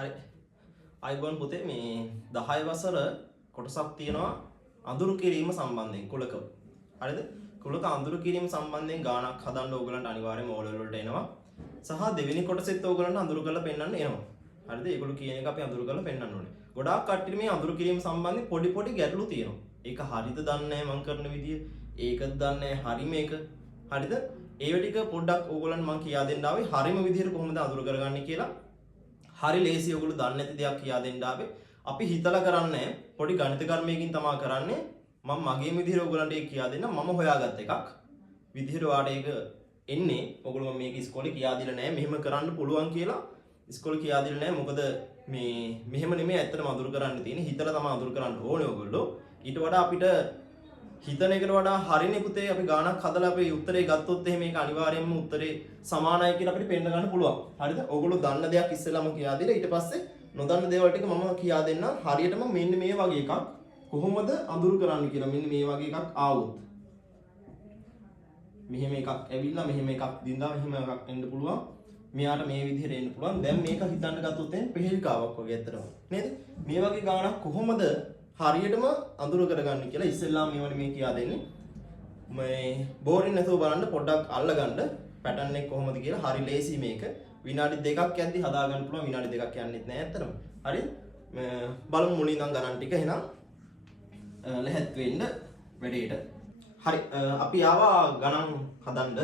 හරි. අයිබෝන් පුතේ මේ 10 වසර කොටසක් තියෙනවා අඳුරු කිරීම සම්බන්ධයෙන් කුලක. හරිද? කුලක අඳුරු කිරීම සම්බන්ධයෙන් ගානක් හදන්න ඕගලන්ට අනිවාර්යයෙන්ම ඕලෙවල් වලට එනවා. සහ දෙවෙනි කොටසෙත් ඕගලන්ට අඳුරු කරලා පෙන්වන්න එනවා. හරිද? ඒගොල්ලෝ කියන එක අපි අඳුරු කරලා පෙන්වන්න ඕනේ. ගොඩාක් කට්ටිය මේ අඳුරු කිරීම සම්බන්ධයෙන් පොඩි ගැටලු තියෙනවා. ඒක හරිද දන්නේ නැහැ මම කරන විදිය. ඒකද දන්නේ නැහැ හරි මේක. හරිද? ඒව ටික පොඩ්ඩක් ඕගලන්ට මම කියා දෙන්න ආවේ හරිම විදියට කොහොමද අඳුරු කරගන්නේ කියලා. හරි ලේසි ඔයගොල්ලෝ දන්නේ නැති දෙයක් කියා දෙන්න ආවේ. අපි හිතලා කරන්නේ පොඩි ගණිත කර්මයකින් තමයි කරන්නේ. මම මගේ විදිහට ඔයගලන්ට ඒක කියා දෙන්න මම හොයාගත්ත එකක්. විදිහට වාට ඒක එන්නේ. ඔයගොල්ලෝ මේක ඉස්කෝලේ කියා දීලා නැහැ. මෙහෙම කරන්න පුළුවන් කියලා ඉස්කෝලේ කියා දීලා නැහැ. මොකද මේ මෙහෙම නෙමෙයි ඇත්තටම අඳුරු කරන්න තියෙන්නේ. හිතලා තමයි අඳුරු කරන්න ඕනේ ඔයගොල්ලෝ. ඊට වඩා අපිට හිතන එකට වඩා හරිනේ පුතේ අපි ගානක් හදලා අපි උත්තරේ ගත්තොත් එහෙම මේක අනිවාර්යයෙන්ම උත්තරේ සමානයි කියලා අපිට පෙන්න ගන්න පුළුවන්. හරිද? ඕගොල්ලෝ දන්න දෙයක් ඉස්සෙල්ලාම කියා දීලා ඊට පස්සේ නොදන්න දේවල් ටික මම කියා දෙන්නම්. හරියටම මෙන්න මේ වගේ එකක් කොහොමද අඳුරු කරන්න කියලා. මෙන්න මේ වගේ එකක් ආවොත් මෙහෙම එකක් ඇවිල්ලා මෙහෙම එකක් දින්දා මෙහෙම එකක් එන්න පුළුවන්. මෙයාට මේ විදිහට එන්න පුළුවන්. දැන් මේක හිතන්න ගත්තොත් එහෙනම් පෙහෙලිකාවක් වගේ ඇත්තටම. නේද? මේ වගේ ගානක් කොහොමද හරියටම අඳුර කරගන්න කියලා ඉස්සෙල්ලාම මේවනේ මේ කියා දෙන්නේ. මේ බෝරින් නැතුව බලන්න පොඩ්ඩක් අල්ලගන්න පැටර්න් එක කොහොමද කියලා. හරි ලේසි මේක. විනාඩි 2ක් යද්දි හදා ගන්න පුළුවන්. විනාඩි 2ක් යන්නෙත් නෑ ඇත්තටම. හරි? බලමු මුලින් ඉඳන් ගණන් ටික එහෙනම් ලැහත් වෙන්න වැඩේට. හරි අපි ආවා ගණන් හදන්න.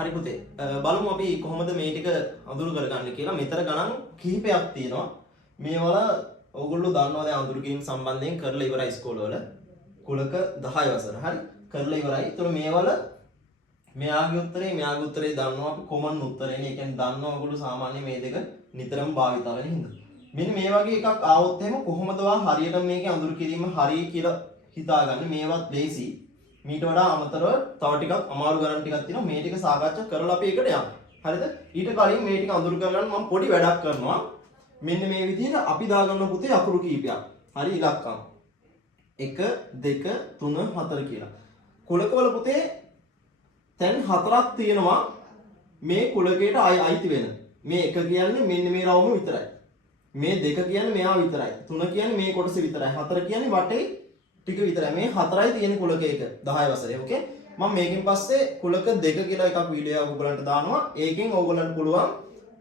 හරි පුතේ බලමු අපි කොහොමද මේ ටික අඳුරු කරගන්නේ කියලා. මෙතර ගණන් කිහිපයක් තියෙනවා. මේවල ඕගොල්ලෝ දන්නවා දැන් අඳුරු කිරීම සම්බන්ධයෙන් කරලා ඉවරයි ඉස්කෝලවල. කුලක 10 වසර. හරි කරලා ඉවරයි. ඒතර මේවල මෙයාගේ උත්තරේ දන්නවා අපි කොමන් උත්තරේනේ. ඒ කියන්නේ දන්නවා ඔයගොල්ලෝ සාමාන්‍ය මේ දෙක නිතරම භාවිත වෙන හින්දා. මෙන්න මේ වගේ එකක් ආවොත් එහෙම කොහොමද හරියට මේකේ අඳුරු කිරීම හරි කියලා හිතාගන්නේ. මේවත් ලේසි. මීට වඩා අමතරව තව ටිකක් අමාරු ගණන් ටිකක් තියෙනවා. මේ ටික සාකච්ඡා කරලා අපි ඒකට යමු. හරිද? ඊට කලින් මේ ටික අඳුරු කරගන්න මම පොඩි වැඩක් කරනවා. මෙන්න මේ විදිහට අපි දාගන්න පුතේ අකුරු කීපයක්. හරි ඉලක්කම් 1 2 3 4 කියලා. කුලකවල පුතේ තැන් 4ක් තියෙනවා මේ කුලකයට අයිති වෙන. මේ 1 කියන්නේ මෙන්න මේ රවුම විතරයි. මේ 2 කියන්නේ මෙයා විතරයි. 3 කියන්නේ මේ කොටස විතරයි. 4 කියන්නේ වටේ ටික විතරයි. මේ 4යි තියෙන කුලක එක 10 වසරේ. ඕකේ. මම මේකෙන් පස්සේ කුලක 2 කියලා එකක් වීඩියෝ එකක් ඔයගලන්ට දානවා. ඒකෙන් ඔයගලන්ට පුළුවන්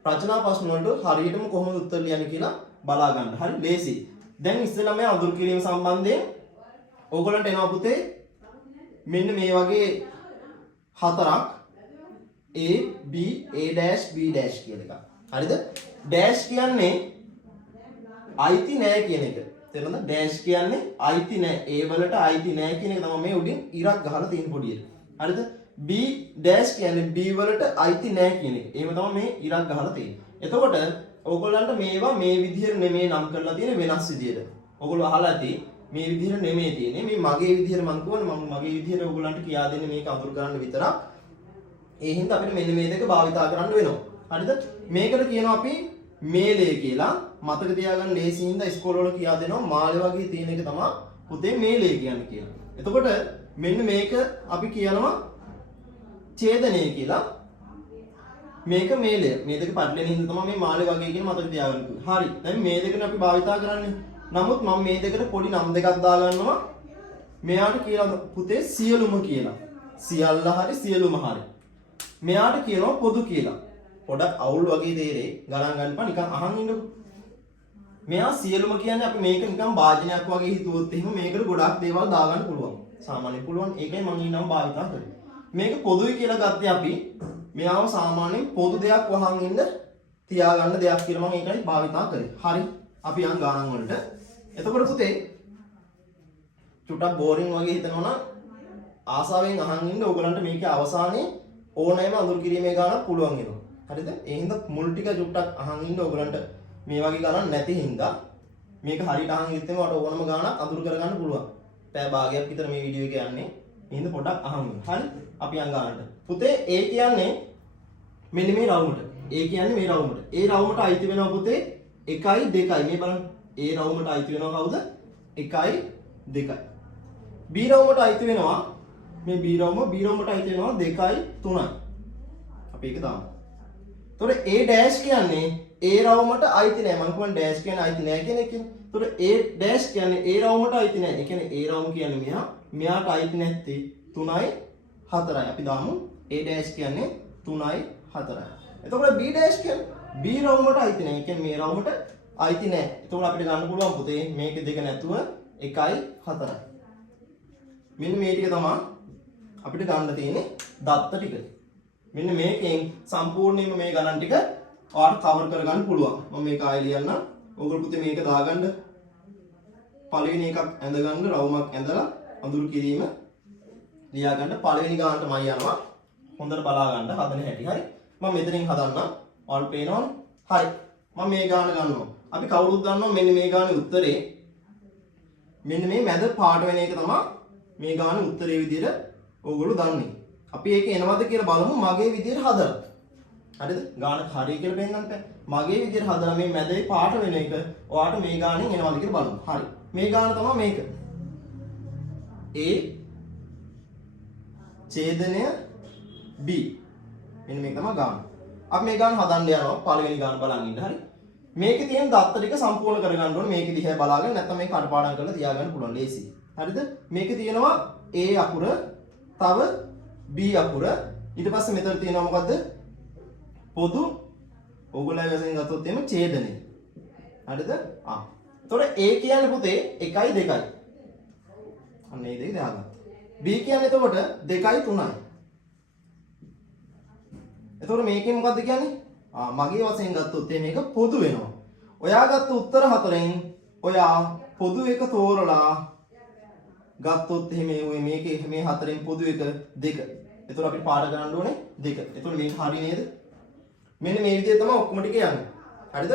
රචනා ප්‍රශ්න වලට හරියටම කොහොමද උත්තර ලියන්නේ කියලා බලා ගන්න. හරි ලේසි. දැන් ඉස්සෙල්ලා මේ අඳුරු කිරීම සම්බන්ධයෙන් ඔයගලන්ට එනවා පුතේ මෙන්න මේ වගේ 4ක් A B A dash B dash කියලා එකක්. හරිද? dash කියන්නේ අයිති නෑ කියන එක. තේරෙනවද? ඩෑෂ් කියන්නේ අයිති නෑ. A වලට අයිති නෑ කියන එක තමයි මේ උඩින් ඉරක් ගහලා තියෙන පොඩියට. හරිද? B ඩෑෂ් කියන්නේ B වලට අයිති නෑ කියන එක. එහෙම තමයි මේ ඉරක් ගහලා තියෙන්නේ. එතකොට ඕගොල්ලන්ට මේවා මේ විදිහට නෙමෙයි නම් කරලා තියෙන වෙනස් විදිහට. ඕගොල්ලෝ අහලා ඇති මේ විදිහට නෙමෙයි තියෙන්නේ. මේ මගේ විදිහට මම කියවනේ මම මගේ විදිහට ඕගොල්ලන්ට කියා දෙන්නේ මේක අඳුරු කරන්න විතරක්. ඒ හින්දා අපිට මෙන්න මේ දෙක භාවිතා කරන්න වෙනවා. හරිද? මේකට කියනවා අපි මේලේ කියලා. මතක තියාගන්න ලේසි හින්දා ඉස්කෝල වල කියා දෙනවා මාළේ වගේ තියෙන එක තමයි පුතේ මේලේ කියන්නේ කියලා. එතකොට මෙන්න මේක අපි කියනවා ඡේදනය කියලා. මේක මේලය. මේ දෙක පටලෙන හින්දා තමයි මේ මාළේ වගේ කියන මතක තියාගන්න. හරි. දැන් මේ දෙකනේ අපි භාවිතා කරන්නේ. නමුත් මම මේ දෙකට පොඩි නම් දෙකක් දාගන්නවා. මෙයාට කියලා පුතේ සියලුම කියලා. සියල්ල හරි සියලුම හරි. මෙයාට කියනවා පොදු කියලා. පොඩක් අවුල් වගේ තේරෙයි. ගණන් ගන්නපා නිකන් අහන් ඉන්නකො. මෙයා සියලුම කියන්නේ අපි මේක නිකන් වාජනයක් වගේ හිතුවොත් එහෙම මේකට ගොඩක් දේවල් දාගන්න පුළුවන්. සාමාන්‍යයෙන් පුළුවන්. ඒකයි මම ඊනම භාවිතා කරේ. මේක පොදුයි කියලා ගත්තේ අපි මෙයාව සාමාන්‍යයෙන් පොදු දෙයක් වහන් ඉන්න තියාගන්න දෙයක් කියලා මම ඒකයි භාවිතා කරේ. හරි. අපි යන් ගණන් වලට. එතකොට පුතේ චුට්ටක් බෝරින් වගේ හිතනවනම් ආසාවෙන් අහන් ඉන්න ඕගලන්ට මේකේ අවසානයේ ඕනෑම අඳුරු කිරීමේ ගානක් පුළුවන් වෙනවා. හරිද? ඒ හින්දා මුල් ටික චුට්ටක් අහන් ඉන්න ඕගලන්ට මේ වගේ ගණන් නැති හින්දා මේක හරියට අහන් ඉත්තම වට ඕනම ගානක් අඳුරු කරගන්න පුළුවන්. පැය භාගයක් විතර මේ වීඩියෝ එක යන්නේ. මේ හින්දා පොඩ්ඩක් අහන් ඉන්න. හරි? අපි යන් ගන්නට. පුතේ A කියන්නේ මෙන්න මේ රවුමට. A කියන්නේ මේ රවුමට. ඒ රවුමට අයිති වෙනවා පුතේ 1යි 2යි. මේ බලන්න. A රවුමට අයිති වෙනවා කවුද? 1යි 2යි. B රවුමට අයිති වෙනවා මේ B රවුමට අයිති වෙනවා 2යි 3යි. අපි ඒක දාමු. එතකොට A dash කියන්නේ A රවුමට අයිති නෑ. මම කියන්නේ dash කියන්නේ අයිති නෑ කියන එක. එතකොට A dash කියන්නේ A රවුමට අයිති නෑ. ඒ කියන්නේ A රවුම කියන්නේ මෙයාට අයිති නැත්තේ 3යි 4යි. අපි දාමු A dash කියන්නේ 3යි 4යි. එතකොට B dash කියන්නේ B රවුමට අයිති නෑ. ඒ කියන්නේ මේ රවුමට අයිති නෑ. එතකොට අපිට ගන්න පුළුවන් පුතේ මේක දෙක නැතුව 1යි 4යි. මෙන්න මේ ටික තමයි අපිට ගන්න තියෙන්නේ දත්ත ටික. මෙන්න මේකෙන් සම්පූර්ණයෙන්ම මේ ගණන් ටික ඔයාලට කවර් කරගන්න පුළුවන්. මම මේක ආයෙ ලියන්නම්. ඕගොල්ලෝ පුතේ මේක දාගන්න. පළවෙනි එකක් ඇඳගන්න රවුමක් ඇඳලා අඳුරු කිරීම ලියා ගන්න. පළවෙනි ගානටම යනවා. හොඳට බලා ගන්න හදන හැටි. හරි. මම මෙතනින් හදන්නම්. ඔයාලට පේනවනේ. හරි. මම මේ ගාන ගන්නවා. අපි කවුරුත් දන්නවා මෙන්න මේ ගානේ උත්තරේ මෙන්න මේ මැද පාට වෙන එක තමයි මේ ගානේ උත්තරේ විදිහට ඕගොල්ලෝ දන්නේ. අපි ඒක එනවද කියලා බලමු මගේ විදිහට හදලා. හරිද? ගාන හරිය කියලා පෙන්නන්න බෑ. මගේ විදිහට හදලා මේ මැදේ පාට වෙන එක ඔයාට මේ ගානෙන් එනවද කියලා බලමු. හරි. මේ ගාන තමයි මේක. A ඡේදනය B. මෙන්න මේක තමයි ගාන. අපි මේ ගාන හදන්න යනවා. පළවෙනි ගාන බලන් ඉන්න. හරි. මේකේ තියෙන දත්ත ටික සම්පූර්ණ කරගන්න ඕනේ. මේක දිහා බලාගෙන නැත්නම් මේක කටපාඩම් කරලා තියාගන්න පුළුවන් ලේසි. හරිද? මේකේ තියෙනවා A අකුර, තව B අකුර. ඊට පස්සේ මෙතන තියෙනවා මොකද්ද? පොදු ඕගොල්ලෝ වශයෙන් ගත්තොත් එimhe ඡේදනය. හරිද? එතකොට A කියන්නේ පුතේ 1යි 2යි. අන්න ඒ දෙක දාගන්න. B කියන්නේ එතකොට 2යි 3යි. එතකොට මේකෙන් මොකද්ද කියන්නේ? මගේ වශයෙන් ගත්තොත් මේක පොදු වෙනවා. ඔයා ගත්ත උත්තර හතරෙන් ඔයා පොදු එක තෝරලා ගත්තොත් එහෙම මේකේ මේ හතරෙන් පොදු එක 2. එතකොට අපිට පාඩ ගන්න ඕනේ 2. එතකොට මේක හරි නේද? මෙන්න මේ විදිහට තමයි ඔක්කොම ටික යන්නේ. හරිද?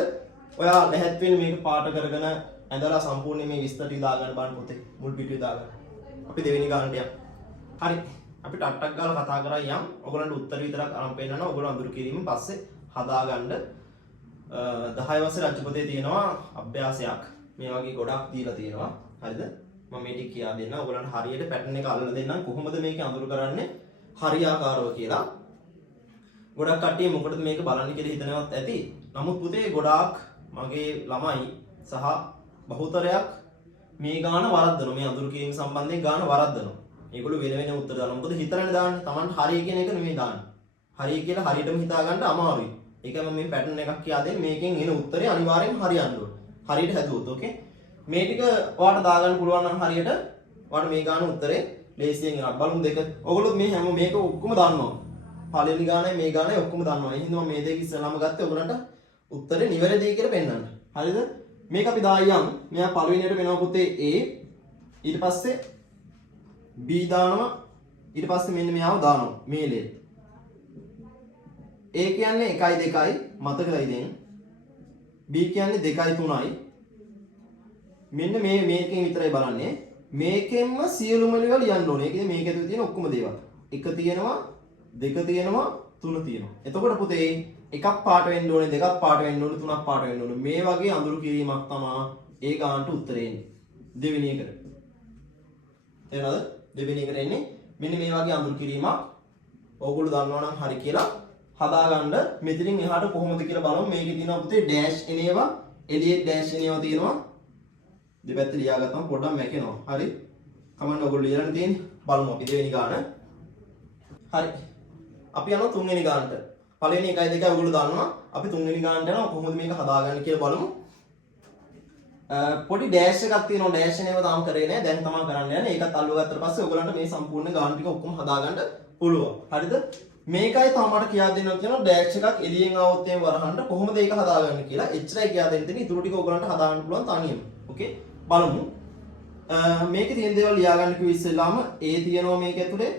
ඔයා නැහැත් වෙන්නේ මේක පාඩ කරගෙන ඇඳලා සම්පූර්ණයෙන් මේ විස්තර ටික දාගන්න බලන්න පොතේ. මුල් පිටුවේ දාගන්න. අපි දෙවෙනි ගානට යමු. හරි. අපි ටක් ගාලා කතා කරා යම්. ඔයගොල්ලන්ට උත්තර විතරක් අරන් පෙන්නනවා. ඔයගොල්ලෝ අඳුරු කිරීම පස්සේ හදාගන්න 10 වසර රජපතේ තියෙනවා අභ්‍යාසයක්. මේ වගේ ගොඩක් දීලා තියෙනවා. හරිද? මම මේ ටික කියා දෙන්නම්. ඔයගොල්ලන්ට හරියට පැටර්න් එක අල්ලලා දෙන්නම්. කොහොමද මේක අඳුරු කරන්නේ හරියාකාරව කියලා. ගොඩක් කට්ටිය මොකටද මේක බලන්න කියලා හිතනවත් ඇති. නමුත් පුතේ ගොඩාක් මගේ ළමයි සහ බහුතරයක් මේ ගාන වරද්දනවා. මේ අඳුරු කිරීම සම්බන්ධයෙන් ගාන වරද්දනවා. ඒගොල්ලෝ වෙන වෙන උත්තර දානවා. මොකද හිතරනේ දාන්නේ. Taman හරිය කියන එක නෙමෙයි දාන්නේ. හරිය කියලා හරියටම හිතා ගන්න අමාරුයි. ඒකම මේ පැටර්න් එකක් කියා දෙන්නේ. මේකෙන් එන උත්තරේ අනිවාර්යෙන් හරියන්න ඕන. හරියට හැදුවොත් ඕකේ. මේ ටික ඔයාලට දාගන්න පුළුවන් නම් හරියට ඔයාලට මේ ගාන උත්තරේ ලේසියෙන් එනවා. බලමු දෙක. ඔයගොල්ලෝ මේ හැම මේක ඔක්කොම දන්නවා. පළවෙනි ගානයි මේ ගානයි ඔක්කොම දන්නවා. ඒ හින්දා මම මේ දෙක ඉස්සෙල්ලාම ගත්තේ ඔයගොල්ලන්ට උත්තරේ නිවැරදි කියලා පෙන්නන්න. හරිද? මේක අපි දායියම්. මෙයා පළවෙනියට වෙනවා පුතේ A. ඊට පස්සේ B දානවා. ඊට පස්සේ මෙන්න මෙයාව දානවා. මේ ලේ. A කියන්නේ 1යි 2යි මතකයි දැන්. B කියන්නේ 2යි 3යි. මෙන්න මේකෙන් විතරයි බලන්නේ. මේකෙන්ම සියලුම දේවල් ලියන්න ඕනේ. ඒ කියන්නේ මේක ඇතුලේ තියෙන ඔක්කොම දේවල්. 1 තියෙනවා, 2 තියෙනවා, 3 තියෙනවා. එතකොට පුතේ එකක් පාට වෙන්න ඕනේ, දෙකක් පාට වෙන්න ඕනේ, තුනක් පාට වෙන්න ඕනේ. මේ වගේ අඳුරු කිරීමක් තමයි ඒ ගානට උත්තරේ එන්නේ. දෙවෙනි එකට. තේරෙනවද? දෙවෙනි එකට එන්නේ මෙන්න මේ වගේ අඳුරු කිරීමක්. ඕගොල්ලෝ දන්නවා නම් හරි කියලා හදාගන්න. මෙතනින් එහාට කොහොමද කියලා බලමු. මේකේ තියෙනවා පුතේ ඩෑෂ් එනේවා, එළියේ ඩෑෂ් එනේවා තියෙනවා. දෙපැත්ත ලියාගත්තම පොඩ්ඩක් මැකෙනවා. හරි. කමන්න ඔයගොල්ලෝ ලියන්න තියෙන්නේ. බලමු අපි දෙවෙනි ගාන. හරි. අපි යනවා තුන්වෙනි ගානට. පළවෙනි 1යි 2යි ඔයගොල්ලෝ දන්නවා. අපි තුන්වෙනි ගානට යනවා. කොහොමද මේක හදාගන්නේ කියලා බලමු. පොඩි ඩෑෂ් එකක් තියෙනවා. ඩෑෂ් එනේවා තාම කරේ නැහැ. දැන් තමයි කරන්න යන්නේ. ඒකත් අල්ලුව ගත්තට පස්සේ ඔයගොල්ලන්ට මේ සම්පූර්ණ ගාන ටික ඔක්කොම හදාගන්න පුළුවන්. හරිද? මේකයි තමයි කියා දෙන්නවා කියනවා ඩෑෂ් එකක් එළියෙන් આવොත් එහෙම වරහන්න කොහොමද ඒක හදාගන්නේ කියලා. එච්චරයි කියා දෙන්න තියෙන්නේ. ඊටු ටික ඔයගොල්ලන්ට හදාගන්න පුළුවන් තනියම. ඕකේ? බලමු. මේකේ තියෙන දේවල් ලියා ගන්න කිව්ව ඉස්සෙල්ලාම A තියෙනවා මේක ඇතුලේ.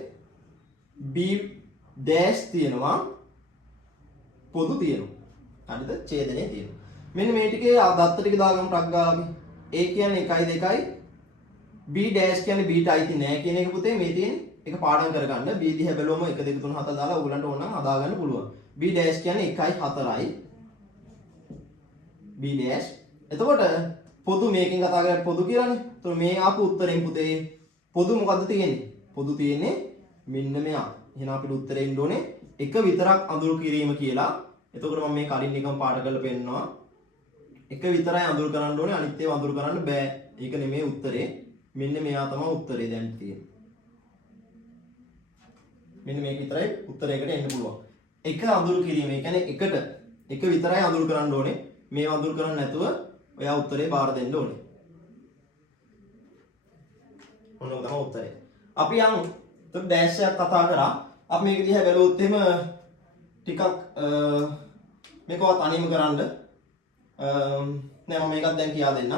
B ඩෑෂ් තියෙනවා. පොදු තියෙනවා. හරිද? ඡේදනයේ තියෙනවා. මෙන්න මේ ටිකේ දත්ත ටික දාගමු ටක් ගාලා. A කියන්නේ 1යි 2යි. B ඩෑෂ් කියන්නේ B ට අයිති නෑ කියන එක පුතේ මේ තියෙන්නේ. ඒක පාඩම් කරගන්න. B දිහා බැලුවම 1 2 3 4 දාලා ඔයගලන්ට ඕන නම් හදාගන්න පුළුවන්. B ඩෑෂ් කියන්නේ 1යි 4යි. B dash. එතකොට පොදු මේකෙන් කතා කරලා පොදු කියලානේ. එතකොට මේ ආපු උත්තරෙන් පුතේ පොදු මොකද්ද තියෙන්නේ? පොදු තියෙන්නේ මෙන්න මෙයා. එහෙනම් අපිට උත්තරේ එන්න ඕනේ එක විතරක් අඳුරු කිරීම කියලා. එතකොට මම මේ කලින් එකම පාඩ කරලා පෙන්නනවා. එක විතරයි අඳුරු කරන්න ඕනේ අනිත් ඒවා අඳුරු කරන්න බෑ. ඒක නෙමෙයි උත්තරේ. මෙන්න මෙයා තමයි උත්තරේ දැන් තියෙන්නේ. මෙන්න මේක විතරයි උත්තරයකට එන්න පුළුවන්. එක අඳුරු කිරීම. ඒ කියන්නේ එක විතරයි අඳුරු කරන්න ඕනේ. මේව අඳුරු කරන්නේ නැතුව ඔයා උත්තරේ බාර දෙන්න ඕනේ. ඔන්න ඔය තමයි උත්තරේ. අපි යමු. එතකොට ඩෑෂ් එකක් කතා කරා. අපි මේක දිහා බැලුවොත් එහෙම ටිකක් මේකවත් අනිම කරන්න. නෑ මම මේකත් දැන් කියා දෙන්නම්.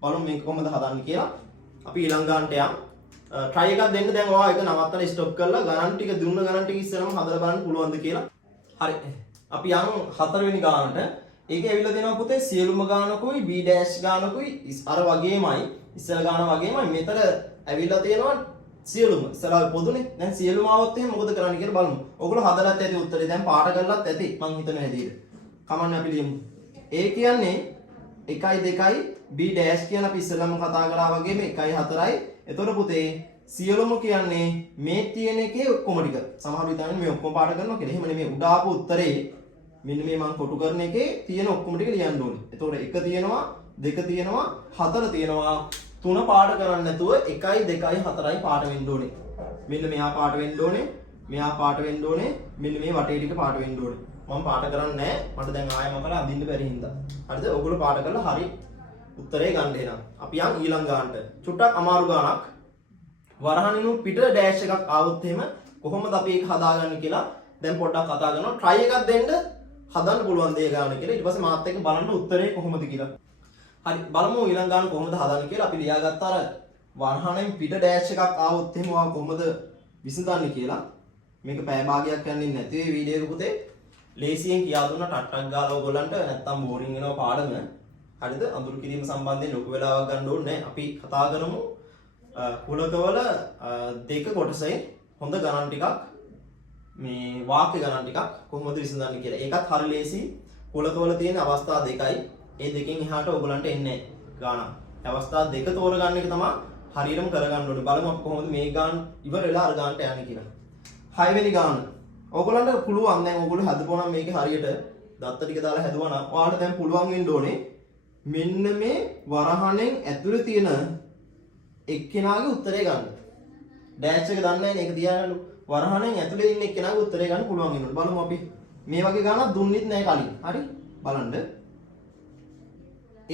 බලමු මේක කොහොමද හදන්නේ කියලා. අපි ඊළඟ ගන්නට යමු. try එකක් දෙන්න දැන් ඔයා ඒක නවත්තලා ස්ටොප් කරලා ගණන් ටික දුන්න ගණන් ටික ඉස්සරහම හදලා බලන්න පුළුවන්ද කියලා. හරි. අපි යමු 4 වෙනි ගානට. ඒකේ ඇවිල්ලා දෙනවා පුතේ සියලුම ගානකුයි b dash ගානකුයි අර වගේමයි ඉස්සර ගාන වගේමයි මෙතන ඇවිල්ලා තියෙනවා සියලුම. ඉස්සරහා පොදුනේ. දැන් සියලුම આવොත් එහෙනම් මොකද කරන්න කියලා බලමු. ඔයගොල්ලෝ හදලත් ඇති උත්තරේ දැන් පාට කරලත් ඇති මං හිතන හැටියට. කමන්නේ අපි ලියමු. A කියන්නේ 1 2 b dash කියන අපි ඉස්සෙල්ලාම කතා කරා වගේම 1 4යි. එතකොට පුතේ සියලුම කියන්නේ මේ තියෙන එකේ ඔක්කොම ටික. සමහරව හිතන්නේ මේ ඔක්කොම පාට කරනවා කියලා. එහෙම නෙමෙයි. උඩ ආපු උත්තරේ මෙන්න මේ මං කොටු කරන එකේ තියෙන ඔක්කොම ටික ලියන්න ඕනේ. එතකොට 1 තියෙනවා 2 තියෙනවා 4 තියෙනවා 3 පාට කරන්නේ නැතුව 1 2 4යි පාට වෙන්න ඕනේ. මෙන්න මෙහා පාට වෙන්න ඕනේ. මෙහා පාට වෙන්න ඕනේ. මෙන්න මේ වටේ ටික පාට වෙන්න ඕනේ. මම පාට කරන්නේ නැහැ. මට දැන් ආයෙ මකලා අඳින්න බැරි හින්දා. හරිද? ඔයගොල්ලෝ පාට කරලා හරි උත්තරේ ගන්න එනවා. අපි යන් ඊළඟ ගානට. චුට්ටක් අමාරු ගානක්. වරහණිනු පිට ඩෑෂ් එකක් ආවොත් එහෙම කොහොමද අපි ඒක හදාගන්නේ කියලා දැන් පොඩ්ඩක් කතා කරනවා. try එකක් දෙන්න හදන්න පුළුවන් දේ ගන්න කියලා. ඊට පස්සේ මාත් එක්ක බලන්න උත්තරේ කොහොමද කියලා. හරි බලමු ඊළඟ ගාන කොහොමද හදන්නේ කියලා. අපි ලියාගත්ත අර වරහණෙන් පිට ඩෑෂ් එකක් ආවොත් එහෙම ඔයා කොහොමද විසඳන්නේ කියලා. මේක පැය භාගයක් යන්නේ නැති වෙයි වීඩියෝ එක පුතේ. ලේසියෙන් කියා දුන්නා ටට්ටක් ගාලා ඔයගොල්ලන්ට නැත්තම් බෝරින් වෙනවා පාඩම. හරිද? අඳුරු කිරීම සම්බන්ධයෙන් ලොකු වෙලාවක් ගන්න ඕනේ නැහැ. අපි කතා කරමු කුලකවල දෙක කොටසේ හොඳ ගණන් ටිකක් මේ වාක්‍ය ගණන් ටිකක් කොහොමද විසඳන්නේ කියලා. ඒකත් හරි ලේසි. කුලකවල තියෙන අවස්ථා දෙකයි. ඒ දෙකෙන් එහාට ඔයගොල්ලන්ට එන්නේ ගානක්. අවස්ථා දෙක තෝරගන්න එක තමයි හරියටම කරගන්න ඕනේ. බලමු අපි කොහොමද මේ ගාන ඉවර වෙලා අර ගානට යන්නේ කියලා. 6 වෙනි ගාන. ඔයගොල්ලන්ට පුළුවන් දැන් ඔයගොල්ලෝ හදපුවා නම් මේකේ හරියට දත්ත ටික දාලා හැදුවා නම් ඔයාලට දැන් පුළුවන් වෙන්න ඕනේ මෙන්න මේ වරහණෙන් ඇතුලේ තියෙන එක්කෙනාගේ උත්තරේ ගන්න. ඩෑෂ් එක දන්නේ නැහැ නේ ඒක තියාගන්න. වරහණෙන් ඇතුලේ ඉන්න එක්කෙනාගේ උත්තරේ ගන්න පුළුවන් වෙනවා. බලමු අපි මේ වගේ ගානක් දුන්නෙත් නැහැ කලින්. හරි? බලන්න.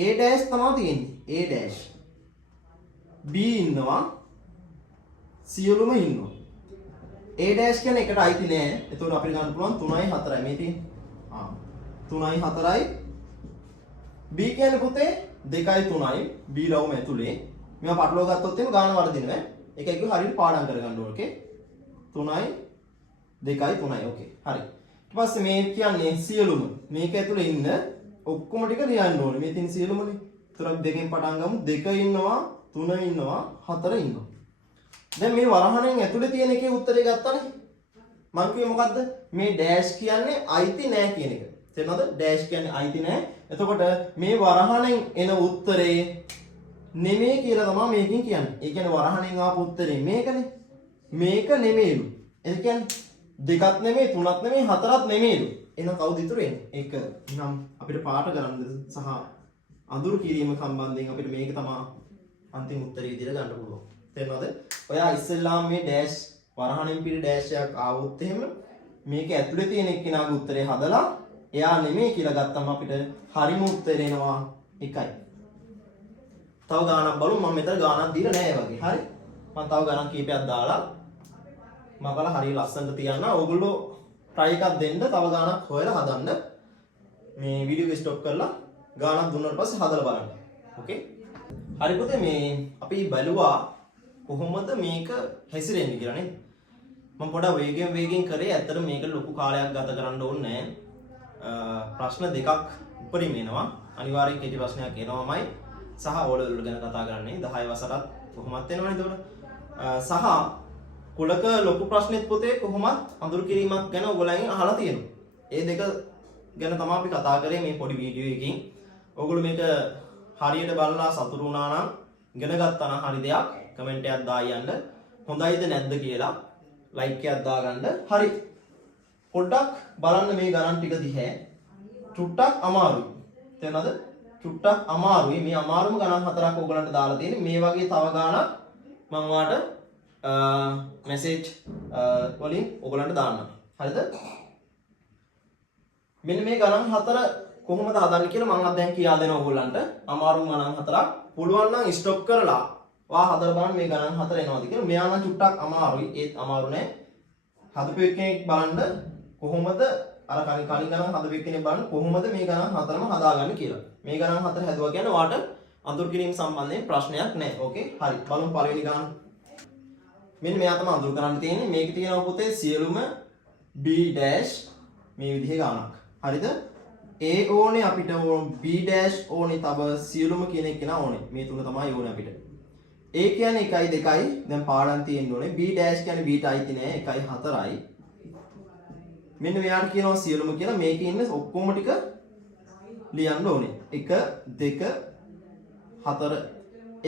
A dash තමයි තියෙන්නේ. A dash. B ඉන්නවා. සියලුම ඉන්නවා. A dash කියන්නේ එකට අයිති නෑ. එතකොට අපිට ගන්න පුළුවන් 3යි 4යි මේ තියෙන්නේ. 3යි 4යි. B කියන්නේ පුතේ 2යි 3යි. B රවුම ඇතුලේ. මේවා පටලවා ගත්තොත් එimhe ගාන වර්ධිනවා. ඒක එක්ක හරියට පාඩම් කරගන්න ඕනේ. ඕකේ. 3යි 2යි 3යි. ඕකේ. හරි. ඊට පස්සේ මේ කියන්නේ සියලුම. මේක ඇතුලේ ඉන්න ඔක්කොම ටික ලියන්න ඕනේ. මේ තියෙන සියලුමනේ. ඒතර අපි දෙකෙන් පටන් ගමු. 2 ඉන්නවා, 3 ඉන්නවා, 4 ඉන්නවා. දැන් මේ වරහණෙන් ඇතුලේ තියෙන එකේ උත්තරේ ගත්තානේ. මං කිව්වේ මොකද්ද? මේ ඩෑෂ් කියන්නේ අයිති නෑ කියන එක. තේරෙනවද? ඩෑෂ් කියන්නේ අයිති නෑ. එතකොට මේ වරහණෙන් එන උත්තරේ නෙමෙයි කියලා තමයි මේකෙන් කියන්නේ. ඒ කියන්නේ වරහණෙන් ආපු උත්තරේ මේකනේ. මේක නෙමෙයිලු. ඒ කියන්නේ දෙකක් නෙමෙයි, තුනක් නෙමෙයි, හතරක් නෙමෙයිලු. එහෙනම් කවුද ඉතුරු වෙන්නේ? ඒක නම් අපිට පාට කරන්න සහ අඳුරු කිරීම සම්බන්ධයෙන් අපිට මේක තමයි අන්තිම උත්තරේ විදිහට ගන්න පුළුවන්. තේරෙනවද? ඔයා ඉස්සෙල්ලාම මේ ඩෑෂ් වරහණෙන් පිට ඩෑෂ් එකක් ආවොත් එහෙම මේක ඇතුලේ තියෙන එක්කිනාගේ උත්තරේ හදලා එයා නෙමෙයි කියලා ගත්තම අපිට හරිම උත්තරේ එනවා 1යි. තව ගානක් බලමු. මම මෙතන ගානක් දීලා නැහැ වගේ. හරි? මම තව ගානක් කීපයක් දාලා මගල හරිය ලස්සනට තියන්න. ඕගොල්ලෝ try එකක් දෙන්න තව ගානක් හොයලා හදන්න. මේ වීඩියෝ එක ස්ටොප් කරලා ගානක් දුන්නාට පස්සේ හදලා බලන්න. ඕකේ? හරි පුතේ මේ අපි බලුවා කොහොමද මේක හැසිරෙන්නේ කියලා නේද? මම පොඩක් වේගෙන් කරේ. ඇත්තට මේක ලොකු කාලයක් ගත කරන්න ඕනේ නැහැ. ප්‍රශ්න දෙකක් උඩින් එනවා. අනිවාර්යෙන් කෙටි ප්‍රශ්නයක් එනවාමයි. සහ ඕලෙවල් ගැන කතා කරන්නේ 10 වසරත් කොහොමත් එනවනේ ඒතකොට. සහ කුලක ලොකු ප්‍රශ්නෙත් පොතේ කොහොමත් අඳුරු කිරීමක් ගැන ඔයගොල්ලන්ගෙන් අහලා තියෙනවා. ඒ දෙක ගැන තමයි අපි කතා කරේ මේ පොඩි වීඩියෝ එකකින්. ඔයගොල්ලෝ මේක හරියට බලලා සතුටු වුණා නම් ඉගෙන ගත්තා නම් හරි දෙයක් කමෙන්ට් එකක් දාලා යන්න. හොඳයිද නැද්ද කියලා like එකක් දාගන්න. හරි. පොඩ්ඩක් බලන්න මේ ගණන් ටික දිහා. චුට්ටක් අමාරුයි. තේරෙනවද? චුට්ටක් අමාරුයි. මේ අමාරුම ගණන් හතරක් ඕගලන්ට දාලා තියෙන්නේ. මේ වගේ තව ගාණක් මම ඔයාලට මැසේජ් වලින් ඕගලන්ට දාන්නම්. හරිද? මෙන්න මේ ගණන් හතර කොහොමද හදන්නේ කියලා මම දැන් කියා දෙනවා ඕගොල්ලන්ට. අමාරු ගණන් හතරක් පුළුවන් නම් ස්ටොප් කරලා වා හදලා බලන්න මේ ගණන් හතර එනවද කියලා. මෙයා නම් චුට්ටක් අමාරුයි. ඒත් අමාරු නෑ. හදපු කෙනෙක් බලන්න කොහොමද අර කලින් ගණන් හදපු කෙනෙක් බලන්න කොහොමද මේ ගණන් හතරම හදාගන්නේ කියලා. මේ ගණන් හතර හැදුවා කියන්නේ ඔයාට අඳුර කිරීම සම්බන්ධයෙන් ප්‍රශ්නයක් නෑ. ඕකේ. හරි. බලමු පළවෙනි ගණන්. මෙන්න මෙයා තමයි අඳුර කරන්න තියෙන්නේ. මේකේ තියෙනවා පුතේ සියලුම b dash මේ විදිහේ ගණනක්. හරිද? A ඕනේ අපිට B dash ඕනේ තව සියලුම කියන එක නා ඕනේ. මේ තුන තමයි ඕනේ අපිට. A කියන්නේ 1 2යි. දැන් පාඩම් තියෙන්න ඕනේ. B dash කියන්නේ B ට අයිති නෑ. 1 4යි. මෙන්න මෙයාට කියනවා සියලුම කියලා. මේකේ ඉන්න ඔක්කොම ටික ලියන්න ඕනේ. 1 2 4.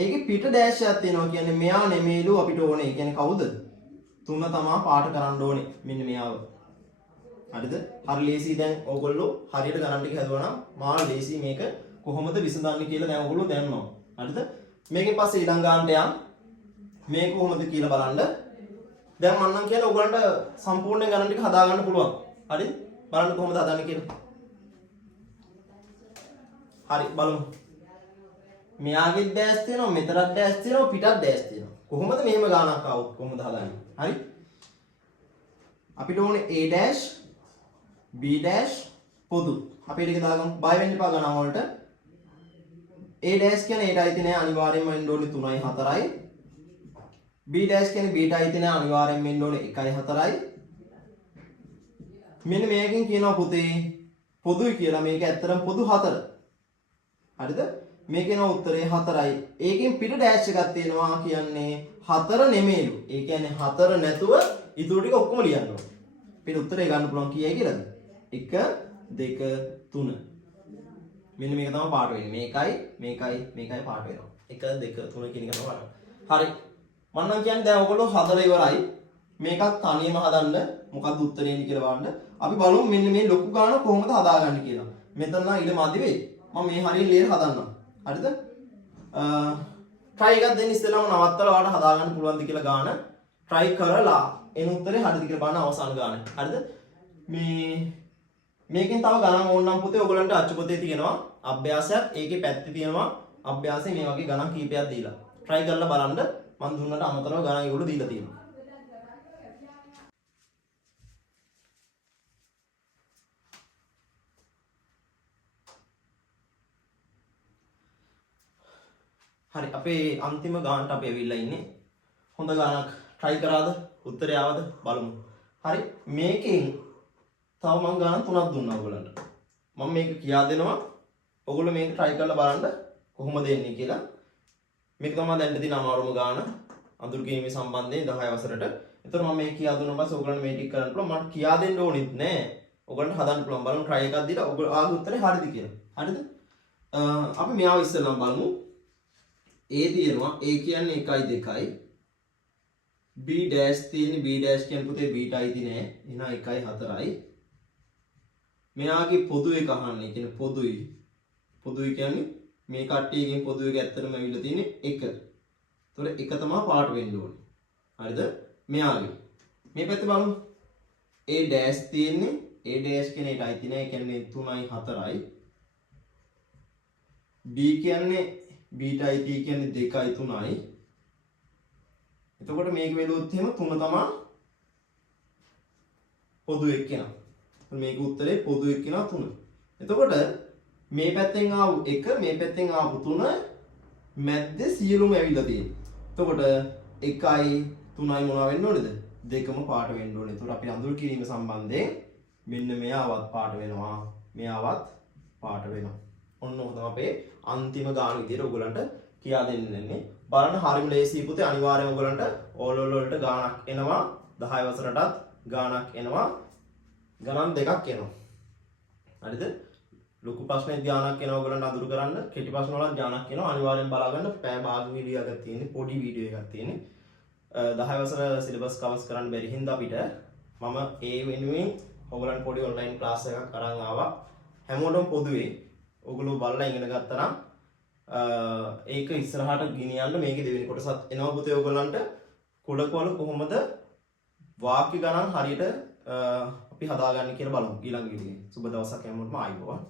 ඒකේ පිට dash එකක් තියෙනවා කියන්නේ මෙයා නෙමෙයිලු අපිට ඕනේ. ඒ කියන්නේ කවුද? තුන තමයි පාට කරන්න ඕනේ. මෙන්න මෙයාව. හරිද? හරි ලේසි දැන් ඕගොල්ලෝ හරියට ගණන් ටික හදුවා නම් මා ලේසි මේක කොහොමද විසඳන්නේ කියලා දැන් ඕගොල්ලෝ දන්නවා. හරිද? මේකෙන් පස්සේ ඊළඟ ගානට යන්න. මේක කොහොමද කියලා බලන්න. දැන් මම නම් කියන්නේ ඕගොල්ලන්ට සම්පූර්ණ ගණන් ටික හදා ගන්න පුළුවන්. හරිද? බලන්න කොහොමද හදන්නේ කියලා. හරි බලමු. මෙයාගේ ඩෑෂ් තියෙනවා, මෙතනත් ඩෑෂ් තියෙනවා, පිටත් ඩෑෂ් තියෙනවා. කොහොමද මෙහෙම ගානක් ආවොත් කොහොමද හදන්නේ? හරි? අපිට ඕනේ A dash B dash පොදු. අපි ඒක දාගමු. බය වෙන්න එපා ගණන් වලට. A dash කියන්නේ Aට අයිති නෑ අනිවාර්යයෙන්ම වෙන්න ඕනේ 3යි 4යි. B dash කියන්නේ B ට අයිති නෑ අනිවාර්යයෙන්ම වෙන්න ඕනේ 1යි 4යි. මෙන්න මේකෙන් කියනවා පුතේ පොදුයි කියලා. මේක ඇත්තටම පොදු 4. හරිද? මේකේන උත්තරේ 4යි. ඒකෙන් පිට dash එකක් තියෙනවා කියන්නේ 4 නෙමෙයිලු. ඒ කියන්නේ 4 නැතුව ඉතුරු ටික ඔක්කොම ලියන්න ඕනේ. අපිට උත්තරේ ගන්න පුළුවන් කීයයි කියලාද? 1 2 3. මෙන්න මේක තමයි පාට වෙන්නේ. මේකයි පාට වෙනවා. 1 2 3 කියන එක තමයි බලන්න. හරි. මම නම් කියන්නේ දැන් ඔයගොල්ලෝ හදලා ඉවරයි. මේකත් තනියම හදන්න මොකක්ද උත්තරේ එන්නේ කියලා බලන්න. අපි බලමු මෙන්න මේ ලොකු ගාන කොහොමද හදාගන්නේ කියලා. මෙතන නම් ඊට මදි වෙයි. මම මේ හරියට ලේර හදන්නම්. හරිද? try එකක් දෙන්න ඉස්සෙල්ලාම නවත්තලා ඔයාලට හදාගන්න පුළුවන්ද කියලා ගාන try කරලා එන උත්තරේ හරිද කියලා බලන්න අවසාන ගාන. හරිද? මේකෙන් තව ගණන් ඕන නම් පුතේ ඔයගලන්ට අච්චු පොතේ තියෙනවා අභ්‍යාසයක්. ඒකේ පැත්තේ තියෙනවා අභ්‍යාසයේ මේ වගේ ගණන් කීපයක් දීලා. try කරලා බලන්න. මම දුන්නට අමතරව ගණන් ඒගොල්ලෝ දීලා තියෙනවා. හරි අපේ අන්තිම ගානට අපි ඇවිල්ලා ඉන්නේ. හොඳ ගානක් try කරාද? උත්තරය ආවද? බලමු. හරි මේකෙන් තව මම ගාන තුනක් දුන්නා ඔයගලන්ට. මම මේක කියා දෙනවා. ඔයගොල්ලෝ මේක try කරලා බලන්න කොහොමද එන්නේ කියලා. මේක තමයි දැන් තියෙන අමාරුම ගාන අඳුරු කිරීමේ සම්බන්ධයෙන් 10 වසරට. එතකොට මම මේක කියා දුන්නා පස්සේ ඔයගලන්ට මේ ටික කරන්න පුළුවන්. මට කියා දෙන්න ඕනෙත් නෑ. ඔයගලන්ට හදන්න පුළුවන්. බලමු try එකක් දීලා ඔයගොල්ලෝ ආගේ උත්තරේ හරිද කියලා. හරිද? අපි මෙයාව ඉස්සෙල්ලාම බලමු. A තියෙනවා. A කියන්නේ 1යි 2යි. B dash තියෙන්නේ. B dash කියන්නේ පුතේ B ට අයිති නෑ. එහෙනම් 1යි 4යි. මෙයාගේ පොදු එක අහන්නේ. කියන්නේ පොදුයි. පොදුයි කියන්නේ මේ කට්ටියකින් පොදු එක ඇත්තටම ඇවිල්ලා තියෙන්නේ 1. ඒතකොට 1 තමයි පාට වෙන්න ඕනේ. හරිද? මෙයාගේ. මේ පැත්තේ බලමු. A dash තියෙන්නේ. A dash කියන්නේ ඒට අයිති නෑ. ඒ කියන්නේ 3යි 4යි. B කියන්නේ B ට අයිති කියන්නේ 2යි 3යි. එතකොට මේක බැලුවොත් එහෙම 3 තමයි පොදු එක්කෙනා. මේක උත්තරේ පොදු එක්කෙනා 3. එතකොට මේ පැත්තෙන් ආපු 1 මේ පැත්තෙන් ආපු 3 මැද්දේ සියලුම ඇවිල්ලා තියෙනවා. එතකොට 1යි 3යි මොනවා වෙන්න ඕනේද? දෙකම පාට වෙන්න ඕනේ. එතකොට අපි අඳුර කිරීම සම්බන්ධයෙන් මෙන්න මෙයාවත් පාට වෙනවා. මෙයාවත් පාට වෙනවා. ඔන්න ඔක තමයි අපේ අන්තිම ගාන විදියට ඔයගලන්ට කියා දෙන්නේ. බලන්න හරිම ලේසි පුතේ. අනිවාර්යයෙන් ඔයගලන්ට ඕලොල් වලට ගානක් එනවා. 10 වසරටත් ගානක් එනවා. ගණන් දෙකක් එනවා. හරිද? ලොකු ප්‍රශ්නේ ධානයක් එනවා ඔයගලන්ට අඳුරු කරන්න. කෙටි ප්‍රශ්න වලත් ධානයක් එනවා. අනිවාර්යෙන් බලාගන්න. පැය භාග වීඩියෝ එකක් තියෙන්නේ. පොඩි වීඩියෝ එකක් තියෙන්නේ. 10 වසර සිලබස් කවර්ස් කරන්න බැරි හින්දා අපිට මම ඒ වෙනුවෙන් ඔයගලන්ට පොඩි ඔන්ලයින් ක්ලාස් එකක් අරන් ආවා. හැමෝටම පොදුවේ ඔයගොල්ලෝ බලලා ඉගෙන ගත්තා නම් ඒක ඉස්සරහට ගෙනියන්න මේකේ දෙවෙනි කොටසත් එනවා පුතේ ඔයගලන්ට. කුඩකවල කොහොමද වාක්‍ය ගණන් හරියට අපි හදාගන්නේ කියලා බලමු ඊළඟ වීඩියෝවේ. සුබ දවසක් හැමෝටම ආයුබෝවන්.